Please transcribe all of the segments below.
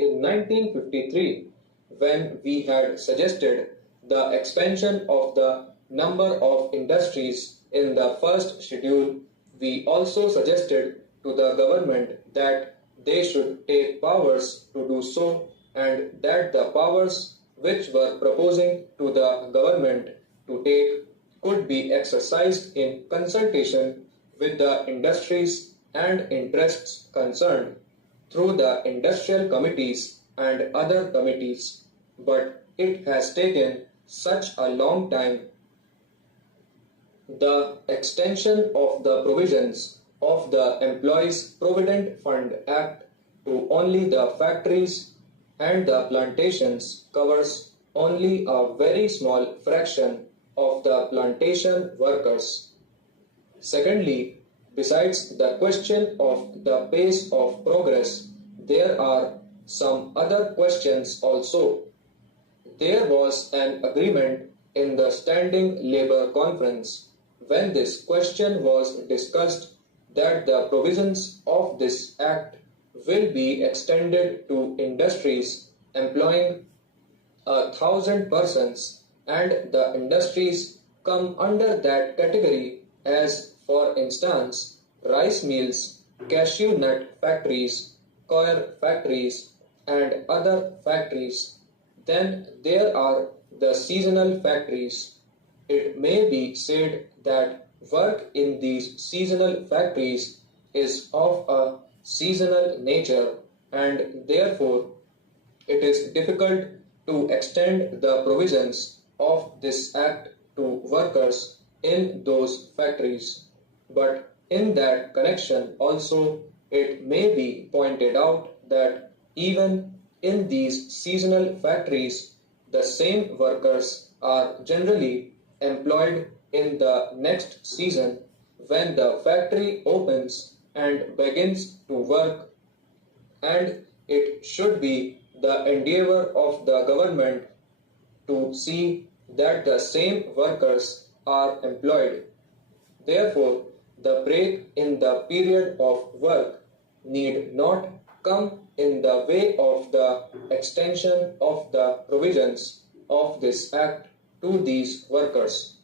in 1953, when we had suggested the expansion of the number of industries in the first schedule, we also suggested to the government that they should take powers to do so, and that the powers which were proposing to the government to take could be exercised in consultation with the industries and interests concerned through the industrial committees and other committees. But it has taken such a long time. The extension of the provisions of the Employees Provident Fund Act to only the factories and the plantations covers only a very small fraction of the plantation workers. Secondly, besides the question of the pace of progress, there are some other questions also. There was an agreement in the Standing Labour Conference when this question was discussed that the provisions of this Act will be extended to industries employing 1,000 persons, and the industries come under that category as, for instance, rice mills, cashew nut factories, coir factories, and other factories. Then there are the seasonal factories. It may be said that work in these seasonal factories is of a seasonal nature, and therefore it is difficult to extend the provisions of this Act to workers in those factories. But in that connection also, it may be pointed out that even in these seasonal factories, the same workers are generally employed in the next season when the factory opens and begins to work, and it should be the endeavor of the government to see that the same workers are employed. Therefore, the break in the period of work need not come in the way of the extension of the provisions of this Act to these workers.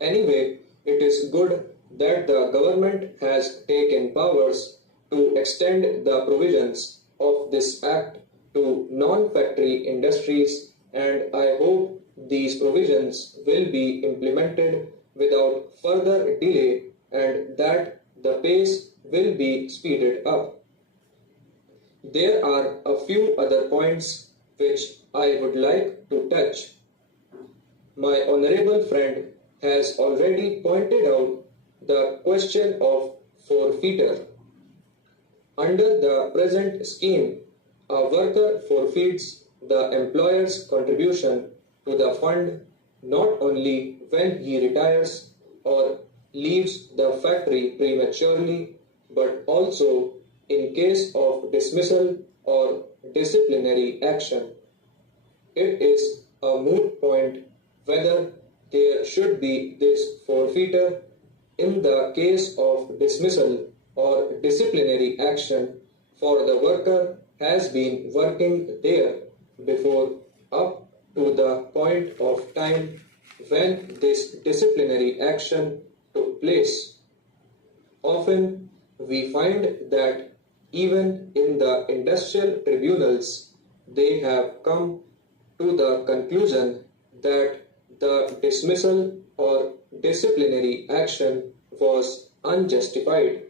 Anyway, it is good that the government has taken powers to extend the provisions of this Act to non-factory industries, and I hope these provisions will be implemented without further delay and that the pace will be speeded up. There are a few other points which I would like to touch. My honorable friend has already pointed out the question of forfeiture. Under the present scheme, a worker forfeits the employer's contribution to the fund not only when he retires or leaves the factory prematurely, but also in case of dismissal or disciplinary action. It is a moot point whether there should be this forfeiture in the case of dismissal or disciplinary action, for the worker has been working there before up to the point of time when this disciplinary action took place. Often we find that even in the industrial tribunals, they have come to the conclusion that the dismissal or disciplinary action was unjustified.